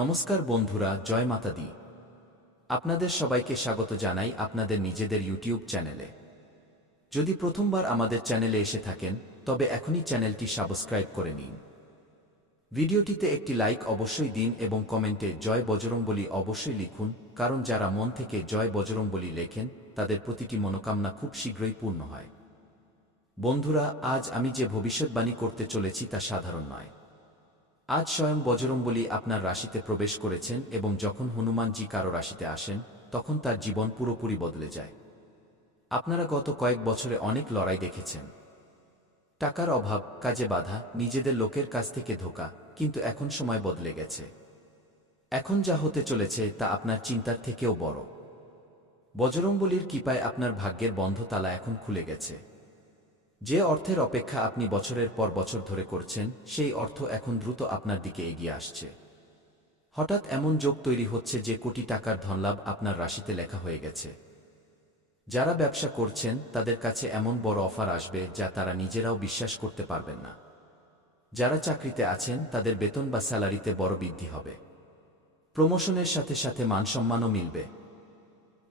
নমস্কার বন্ধুরা, জয় মাতা দি। আপনাদের সবাইকে স্বাগত জানাই আপনাদের নিজেদের ইউটিউব চ্যানেলে। যদি প্রথমবার আমাদের চ্যানেলে এসে থাকেন তবে এখনই চ্যানেলটি সাবস্ক্রাইব করে নিন। ভিডিওটিতে একটি লাইক অবশ্যই দিন এবং কমেন্টে জয় বজরংবলী অবশ্যই লিখুন, কারণ যারা মন থেকে জয় বজরংবলী লেখেন তাদের প্রতিটি মনোকামনা খুব শীঘ্রই পূর্ণ হয়। বন্ধুরা, আজ আমি যে ভবিষ্যৎবাণী করতে চলেছি তা সাধারণ নয়। আজ স্বয়ং বজরংবলী আপনার রাশিতে প্রবেশ করেছেন এবং যখন হনুমানজি কারো রাশিতে আসেন তখন তার জীবন পুরোপুরি বদলে যায়। আপনারা গত কয়েক বছরে অনেক লড়াই দেখেছেন। টাকার অভাব, কাজে বাধা, নিজেদের লোকের কাছ থেকে ধোঁকা, কিন্তু এখন সময় বদলে গেছে। এখন যা হতে চলেছে তা আপনার চিন্তার থেকেও বড়। বজরংবলীর কৃপায় আপনার ভাগ্যের বন্ধ তালা এখন খুলে গেছে। যে অর্থের অপেক্ষা আপনি বছরের পর বছর ধরে করছেন সেই অর্থ এখন দ্রুত আপনার দিকে এগিয়ে আসছে। হঠাৎ এমন যোগ তৈরি হচ্ছে যে কোটি টাকার ধনলাভ আপনার রাশিতে লেখা হয়ে গেছে। যারা ব্যবসা করছেন তাদের কাছে এমন বড় অফার আসবে যা তারা নিজেরাও বিশ্বাস করতে পারবেন না। যারা চাকরিতে আছেন তাদের বেতন বা স্যালারিতে বড় বৃদ্ধি হবে। প্রমোশনের সাথে সাথে মানসম্মানও মিলবে।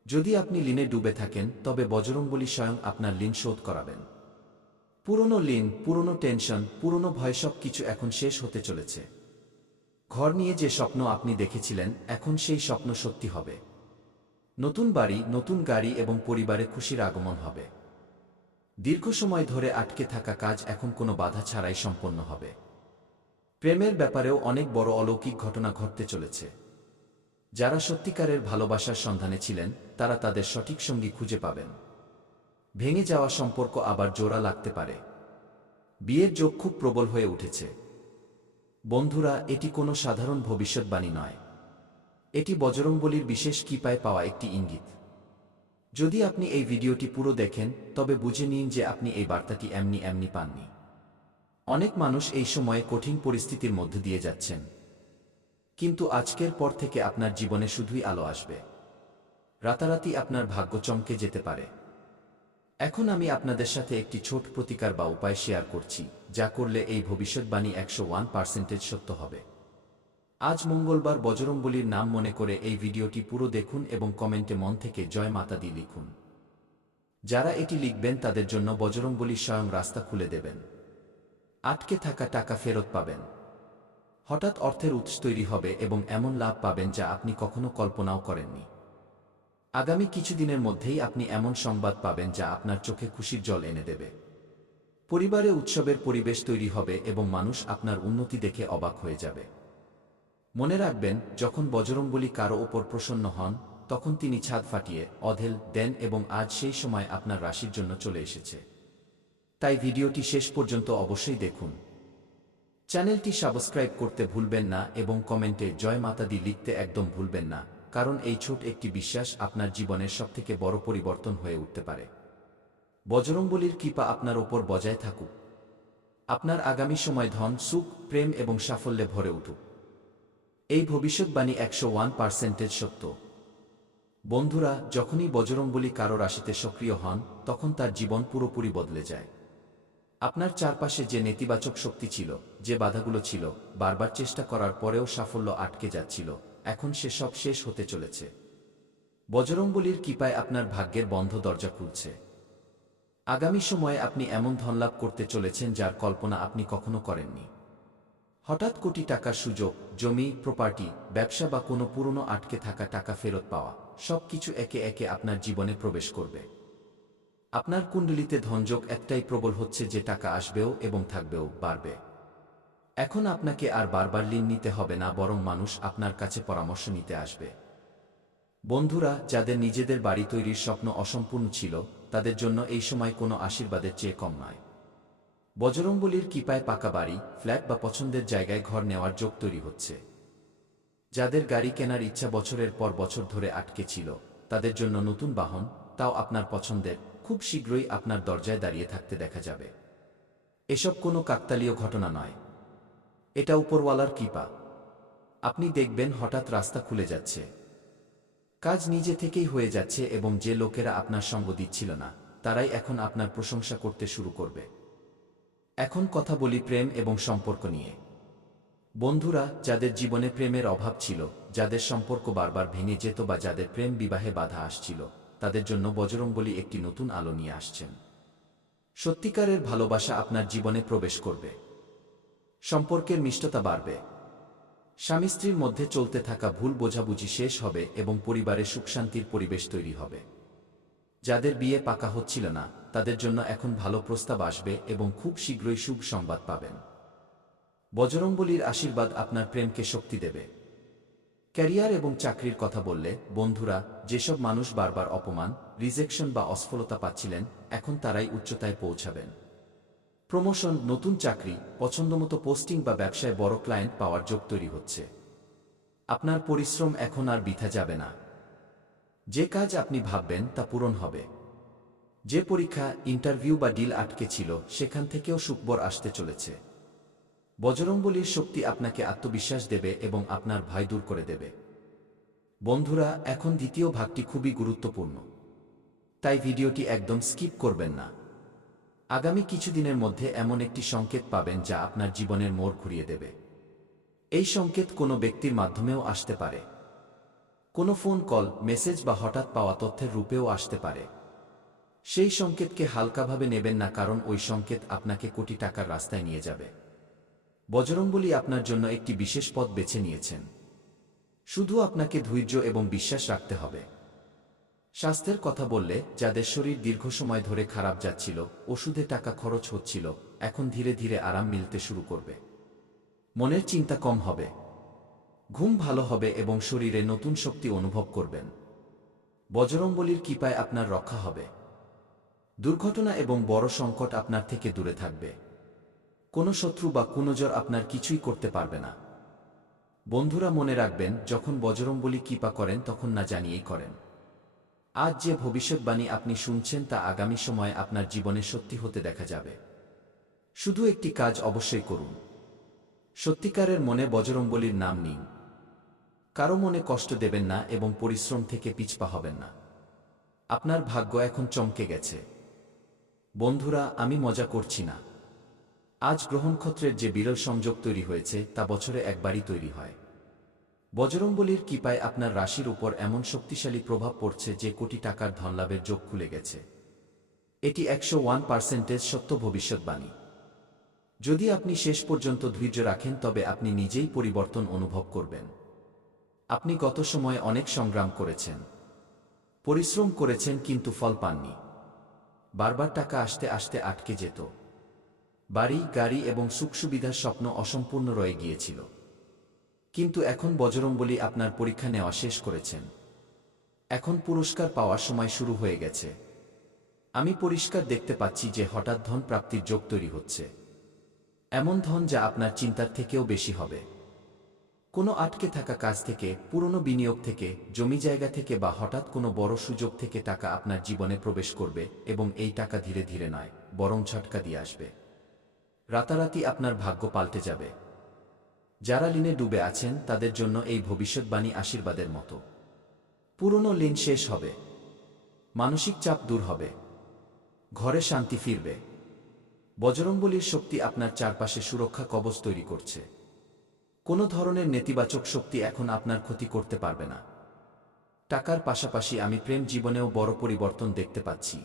যদি আপনি ঋণে ডুবে থাকেন তবে বজরংবলী স্বয়ং আপনার ঋণ শোধ করাবেন। পুরনো ঋণ, পুরনো টেনশন, পুরনো ভয় সব কিছু এখন শেষ হতে চলেছে। ঘর নিয়ে যে স্বপ্ন আপনি দেখেছিলেন এখন সেই স্বপ্ন সত্যি হবে। নতুন বাড়ি, নতুন গাড়ি এবং পরিবারে খুশির আগমন হবে। দীর্ঘ সময় ধরে আটকে থাকা কাজ এখন কোনো বাধা ছাড়াই সম্পন্ন হবে। প্রেমের ব্যাপারেও অনেক বড় অলৌকিক ঘটনা ঘটতে চলেছে। যারা সত্যিকারের ভালোবাসার সন্ধানে ছিলেন তারা তাদের সঠিক সঙ্গী খুঁজে পাবেন। ভেঙে যাওয়া সম্পর্ক আবার জোড়া লাগতে পারে। বিয়ের যোগ খুব প্রবল হয়ে উঠেছে। বন্ধুরা, এটি কোনো সাধারণ ভবিষ্যৎবাণী নয়। এটি বজরংবলীর বিশেষ কৃপায় পাওয়া একটি ইঙ্গিত। যদি আপনি এই ভিডিওটি পুরো দেখেন তবে বুঝে নিন যে আপনি এই বার্তাটি এমনি এমনি পাননি। অনেক মানুষ এই সময়ে কঠিন পরিস্থিতির মধ্য দিয়ে যাচ্ছেন, কিন্তু আজকের পর থেকে আপনার জীবনে শুধুই আলো আসবে। রাতারাতি আপনার ভাগ্য চমকে যেতে পারে। এখন আমি আপনাদের সাথে একটি ছোট প্রতিকার বা উপায় শেয়ার করছি, যা করলে এই ভবিষ্যৎবাণী 101% সত্য হবে। আজ মঙ্গলবার, বজরংবলীর নাম মনে করে এই ভিডিওটি পুরো দেখুন এবং কমেন্টে মন থেকে জয় মাতা দি লিখুন। যারা এটি লিখবেন তাদের জন্য বজরংবলী স্বয়ং রাস্তা খুলে দেবেন। আটকে থাকা টাকা ফেরত পাবেন। হঠাৎ অর্থের উৎস তৈরি হবে এবং এমন লাভ পাবেন যা আপনি কখনো কল্পনাও করেননি। আগামী কিছুদিনের মধ্যেই আপনি এমন সংবাদ পাবেন যা আপনার চোখে খুশির জল এনে দেবে। পরিবারে উৎসবের পরিবেশ তৈরি হবে এবং মানুষ আপনার উন্নতি দেখে অবাক হয়ে যাবে। মনে রাখবেন, যখন বজরংবলী কারো ওপর প্রসন্ন হন তখন তিনি ছাদ ফাটিয়ে অঢেল দেন এবং আজ সেই সময় আপনার রাশির জন্য চলে এসেছে। তাই ভিডিওটি শেষ পর্যন্ত অবশ্যই দেখুন। চ্যানেলটি সাবস্ক্রাইব করতে ভুলবেন না এবং কমেন্টে জয় মাতা দি লিখতে একদম ভুলবেন না, কারণ এই ছোট একটি বিশ্বাস আপনার জীবনের সবথেকে বড় পরিবর্তন হয়ে উঠতে পারে। বজরংবলীর কৃপা আপনার ওপর বজায় থাকুক। আপনার আগামী সময় ধন, সুখ, প্রেম এবং সাফল্যে ভরে উঠুক। এই ভবিষ্যৎবাণী 101% সত্য। বন্ধুরা, যখনই বজরংবলী কারো রাশিতে সক্রিয় হন তখন তার জীবন পুরোপুরি বদলে যায়। আপনার চারপাশে যে নেতিবাচক শক্তি ছিল, যে বাধাগুলো ছিল, বারবার চেষ্টা করার পরেও সাফল্য আটকে যাচ্ছিল, এখন সেসব শেষ হতে চলেছে। বজরংবলীর কৃপায় আপনার ভাগ্যের বন্ধ দরজা খুলছে। আগামী সময়ে আপনি এমন ধনলাভ করতে চলেছেন যার কল্পনা আপনি কখনো করেননি। হঠাৎ কোটি টাকার সুযোগ, জমি, প্রপার্টি, ব্যবসা বা কোনো পুরনো আটকে থাকা টাকা ফেরত পাওয়া, সবকিছু একে একে আপনার জীবনে প্রবেশ করবে। আপনার কুণ্ডলিতে ধনযোগ একটাই প্রবল হচ্ছে যে টাকা আসবেও এবং থাকবেও, বাড়বে। এখন আপনাকে আর বারবার ঋণ নিতে হবে না, বরং মানুষ আপনার কাছে পরামর্শ নিতে আসবে। বন্ধুরা, যাদের নিজেদের বাড়ি তৈরির স্বপ্ন অসম্পূর্ণ ছিল তাদের জন্য এই সময় কোনো আশীর্বাদের চেয়ে কম নয়। বজরংবলীর কৃপায় পাকা বাড়ি, ফ্ল্যাট বা পছন্দের জায়গায় ঘর নেওয়ার যোগ তৈরি হচ্ছে। যাদের গাড়ি কেনার ইচ্ছা বছরের পর বছর ধরে আটকে ছিল তাদের জন্য নতুন বাহন, তাও আপনার পছন্দের, খুব শীঘ্রই আপনার দরজায় দাঁড়িয়ে থাকতে দেখা যাবে। এসব কোনো কাকতালীয় ঘটনা নয়, এটা উপরওয়ালার কৃপা। আপনি দেখবেন হঠাৎ রাস্তা খুলে যাচ্ছে, কাজ নিজে থেকেই হয়ে যাচ্ছে এবং যে লোকেরা আপনার সঙ্গ দিচ্ছিল না তারাই এখন আপনার প্রশংসা করতে শুরু করবে। এখন কথা বলি প্রেম এবং সম্পর্ক নিয়ে। বন্ধুরা, যাদের জীবনে প্রেমের অভাব ছিল, যাদের সম্পর্ক বারবার ভেঙে যেত বা যাদের প্রেম বিবাহে বাধা আসছিল, তাদের জন্য বজরংবলী একটি নতুন আলো নিয়ে আসছেন। সত্যিকারের ভালোবাসা আপনার জীবনে প্রবেশ করবে। সম্পর্কের মিষ্টতা বাড়বে। স্বামী স্ত্রীর মধ্যে চলতে থাকা ভুল বোঝাবুঝি শেষ হবে এবং পরিবারে সুখশান্তির পরিবেশ তৈরি হবে। যাদের বিয়ে পাকা হচ্ছিল না, তাদের জন্য এখন ভালো প্রস্তাব আসবে এবং খুব শীঘ্রই শুভ সংবাদ পাবেন। বজরংবলীর আশীর্বাদ আপনার প্রেমকে শক্তি দেবে। ক্যারিয়ার এবং চাকরির কথা বললে, বন্ধুরা, যেসব মানুষ বারবার অপমান, রিজেকশন বা অসফলতা পাচ্ছিলেন, এখন তারাই উচ্চতায় পৌঁছাবেন। প্রমোশন, নতুন চাকরি, পছন্দমতো পোস্টিং বা ব্যবসায় বড় ক্লায়েন্ট পাওয়ার যোগ তৈরি হচ্ছে। আপনার পরিশ্রম এখন আর বৃথা যাবে না। যে কাজ আপনি ভাববেন তা পূরণ হবে। যে পরীক্ষা, ইন্টারভিউ বা ডিল আটকে ছিল, সেখান থেকেও সুখবর আসতে চলেছে। বজরংবলীর শক্তি আপনাকে আত্মবিশ্বাস দেবে এবং আপনার ভয় দূর করে দেবে। বন্ধুরা, এখন দ্বিতীয় ভাগটি খুবই গুরুত্বপূর্ণ, তাই ভিডিওটি একদম স্কিপ করবেন না। আগামী কিছুদিনের মধ্যে এমন একটি সংকেত পাবেন যা আপনার জীবনের মোড় ঘুরিয়ে দেবে। এই সংকেত কোনো ব্যক্তির মাধ্যমেও আসতে পারে, কোনো ফোন কল, মেসেজ বা হঠাৎ পাওয়া তথ্যের রূপেও আসতে পারে। সেই সংকেতকে হালকাভাবে নেবেন না, কারণ ওই সংকেত আপনাকে কোটি টাকার রাস্তায় নিয়ে যাবে। বজরংবলী আপনার জন্য একটি বিশেষ পথ বেছে নিয়েছেন। শুধু আপনাকে ধৈর্য এবং বিশ্বাস রাখতে হবে। স্বাস্থ্যের কথা বললে, যাদের শরীর দীর্ঘ সময় ধরে খারাপ যাচ্ছিল, ওষুধে টাকা খরচ হচ্ছিল, এখন ধীরে ধীরে আরাম মিলতে শুরু করবে। মনের চিন্তা কম হবে, ঘুম ভালো হবে এবং শরীরে নতুন শক্তি অনুভব করবেন। বজরংবলীর কৃপায় আপনার রক্ষা হবে। দুর্ঘটনা এবং বড় সংকট আপনার থেকে দূরে থাকবে। কোনো শত্রু বা কুনজর আপনার কিছুই করতে পারবে না। বন্ধুরা, মনে রাখবেন, যখন বজরংবলী কৃপা করেন তখন না জানিয়েই করেন। আজ যে ভবিষ্যৎবাণী আপনি শুনছেন তা আগামী সময়ে আপনার জীবনে সত্যি হতে দেখা যাবে। শুধু একটি কাজ অবশ্যই করুন। সত্যিকারের মনে বজরংবলীর নাম নিন। কারো মনে কষ্ট দেবেন না এবং পরিশ্রম থেকে পিছপা হবেন না। আপনার ভাগ্য এখন চমকে গেছে। বন্ধুরা, আমি মজা করছি না। আজ গ্রহনক্ষত্রের যে বিরল সংযোগ তৈরি হয়েছে তা বছরে একবারই তৈরি হয়। বজরংবলীর কৃপায় আপনার রাশির উপর এমন শক্তিশালী প্রভাব পড়ছে যে কোটি টাকার ধনলাভের যোগ খুলে গেছে। এটি 101% সত্য ভবিষ্যৎবাণী। যদি আপনি শেষ পর্যন্ত ধৈর্য রাখেন তবে আপনি নিজেই পরিবর্তন অনুভব করবেন। আপনি গত সময়ে অনেক সংগ্রাম করেছেন, পরিশ্রম করেছেন, কিন্তু ফল পাননি। বারবার টাকা আসতে আসতে আটকে যেত। বাড়ি, গাড়ি এবং সুখ সুবিধার স্বপ্ন অসম্পূর্ণ রয়ে গিয়েছিল। কিন্তু এখন বজরংবলী আপনার পরীক্ষা নেওয়া শেষ করেছেন। এখন পুরস্কার পাওয়ার সময় শুরু হয়ে গেছে। আমি পরিষ্কার দেখতে পাচ্ছি যে হঠাৎ ধন প্রাপ্তির যোগ তৈরি হচ্ছে। এমন ধন যা আপনার চিন্তার থেকেও বেশি হবে। কোনো আটকে থাকা কাজ থেকে, পুরনো বিনিয়োগ থেকে, জমি জায়গা থেকে বা হঠাৎ কোনো বড় সুযোগ থেকে টাকা আপনার জীবনে প্রবেশ করবে এবং এই টাকা ধীরে ধীরে নয়, বরং ঝটকা দিয়ে আসবে। রাতারাতি আপনার ভাগ্য পাল্টে যাবে। যারা ঋণে ডুবে আছেন তাদের জন্য এই ভবিষ্যৎবাণী আশীর্বাদের মতো। পুরনো ঋণ শেষ হবে, মানসিক চাপ দূর হবে, ঘরে শান্তি ফিরবে। বজরংবলীর শক্তি আপনার চারপাশে সুরক্ষা কবচ তৈরি করছে। কোনো ধরনের নেতিবাচক শক্তি এখন আপনার ক্ষতি করতে পারবে না। টাকার পাশাপাশি আমি প্রেম জীবনেও বড় পরিবর্তন দেখতে পাচ্ছি।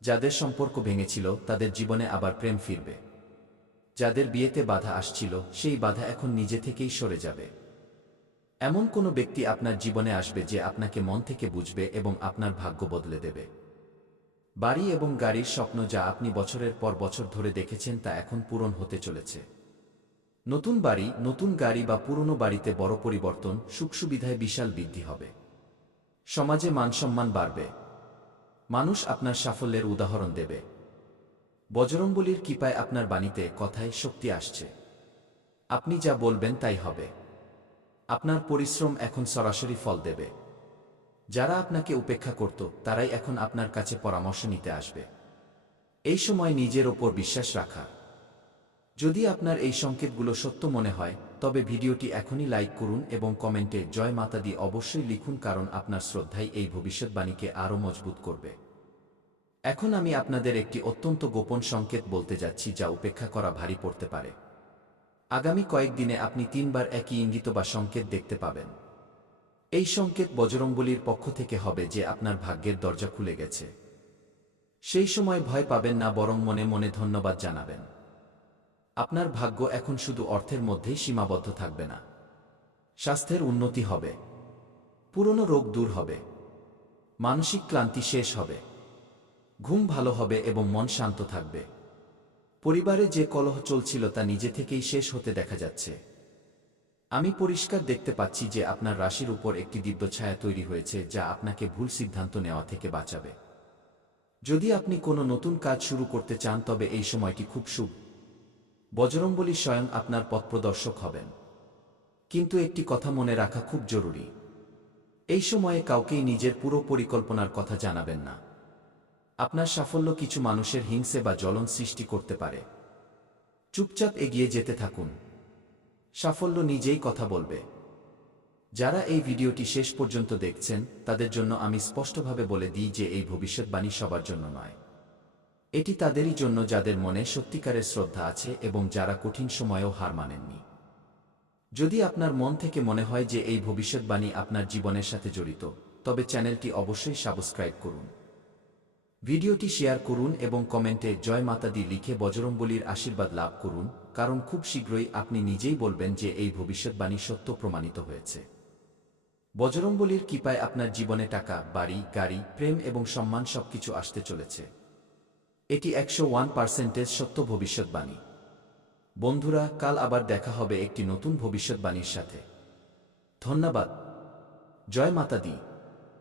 যাদের সম্পর্ক ভেঙেছিল তাদের জীবনে আবার প্রেম ফিরবে। যাদের বিয়েতে বাধা আসছিল সেই বাধা এখন নিজে থেকেই সরে যাবে। এমন কোনো ব্যক্তি আপনার জীবনে আসবে যে আপনাকে মন থেকে বুঝবে এবং আপনার ভাগ্য বদলে দেবে। বাড়ি এবং গাড়ির স্বপ্ন যা আপনি বছরের পর বছর ধরে দেখেছেন তা এখন পূরণ হতে চলেছে। নতুন বাড়ি, নতুন গাড়ি বা পুরনো বাড়িতে বড় পরিবর্তন, সুখ সুবিধায় বিশাল বৃদ্ধি হবে। সমাজে মানসম্মান বাড়বে। মানুষ আপনার সাফল্যের উদাহরণ দেবে। বজরংবলীর কৃপায় আপনার বাণীতে, কথায় শক্তি আসছে। আপনি যা বলবেন তাই হবে। আপনার পরিশ্রম এখন সরাসরি ফল দেবে। যারা আপনাকে উপেক্ষা করত তারাই এখন আপনার কাছে পরামর্শ নিতে আসবে। এই সময় নিজের ওপর বিশ্বাস রাখা। যদি আপনার এই সংকেতগুলো সত্য মনে হয় তবে ভিডিওটি এখনই লাইক করুন এবং কমেন্টে জয় মাতা দি অবশ্যই লিখুন, কারণ আপনার শ্রদ্ধাই এই ভবিষ্যৎবাণীকে আরও মজবুত করবে। এখন আমি আপনাদের একটি অত্যন্ত গোপন সংকেত বলতে যাচ্ছি যা উপেক্ষা করা ভারী পড়তে পারে। আগামী কয়েকদিনে আপনি 3বার একই ইঙ্গিত বা সংকেত দেখতে পাবেন। এই সংকেত বজরংবলীর পক্ষ থেকে হবে যে আপনার ভাগ্যের দরজা খুলে গেছে। সেই সময় ভয় পাবেন না, বরং মনে মনে ধন্যবাদ জানাবেন। আপনার ভাগ্য এখন শুধু অর্থের মধ্যেই সীমাবদ্ধ থাকবে না। স্বাস্থ্যের উন্নতি হবে, পুরনো রোগ দূর হবে, মানসিক ক্লান্তি শেষ হবে, ঘুম ভালো হবে এবং মন শান্ত থাকবে। পরিবারে যে কলহ চলছিল তা নিজে থেকেই শেষ হতে দেখা যাচ্ছে। আমি পরিষ্কার দেখতে পাচ্ছি যে আপনার রাশির উপর একটি দিব্য ছায়া তৈরি হয়েছে যা আপনাকে ভুল সিদ্ধান্ত নেওয়া থেকে বাঁচাবে। যদি আপনি কোনো নতুন কাজ শুরু করতে চান তবে এই সময়টি খুব শুভ। বজরংবলী স্বয়ং আপনার পথপ্রদর্শক হবেন। কিন্তু একটি কথা মনে রাখা খুব জরুরি, এই সময়ে কাউকেই নিজের পুরো পরিকল্পনার কথা জানাবেন না। আপনার সাফল্য কিছু মানুষের হিংসে বা জ্বলন সৃষ্টি করতে পারে। চুপচাপ এগিয়ে যেতে থাকুন, সাফল্য নিজেই কথা বলবে। যারা এই ভিডিওটি শেষ পর্যন্ত দেখছেন তাদের জন্য আমি স্পষ্টভাবে বলে দিই যে এই ভবিষ্যৎবাণী সবার জন্য নয়। এটি তাদেরই জন্য যাদের মনে সত্যিকারের শ্রদ্ধা আছে এবং যারা কঠিন সময়েও হার মানেননি। যদি আপনার মন থেকে মনে হয় যে এই ভবিষ্যৎবাণী আপনার জীবনের সাথে জড়িত, তবে চ্যানেলটি অবশ্যই সাবস্ক্রাইব করুন, ভিডিওটি শেয়ার করুন এবং কমেন্টে জয় মাতা দি লিখে বজরংবলীর আশীর্বাদ লাভ করুন, কারণ খুব শীঘ্রই আপনি নিজেই বলবেন যে এই ভবিষ্যৎবাণী সত্য প্রমাণিত হয়েছে। বজরংবলীর কৃপায় আপনার জীবনে টাকা, বাড়ি, গাড়ি, প্রেম এবং সম্মান সবকিছু আসতে চলেছে। এটি 101% সত্য ভবিষ্যৎবাণী। বন্ধুরা, কাল আবার দেখা হবে একটি নতুন ভবিষ্যৎবাণীর সাথে। ধন্যবাদ। জয় মাতা দি।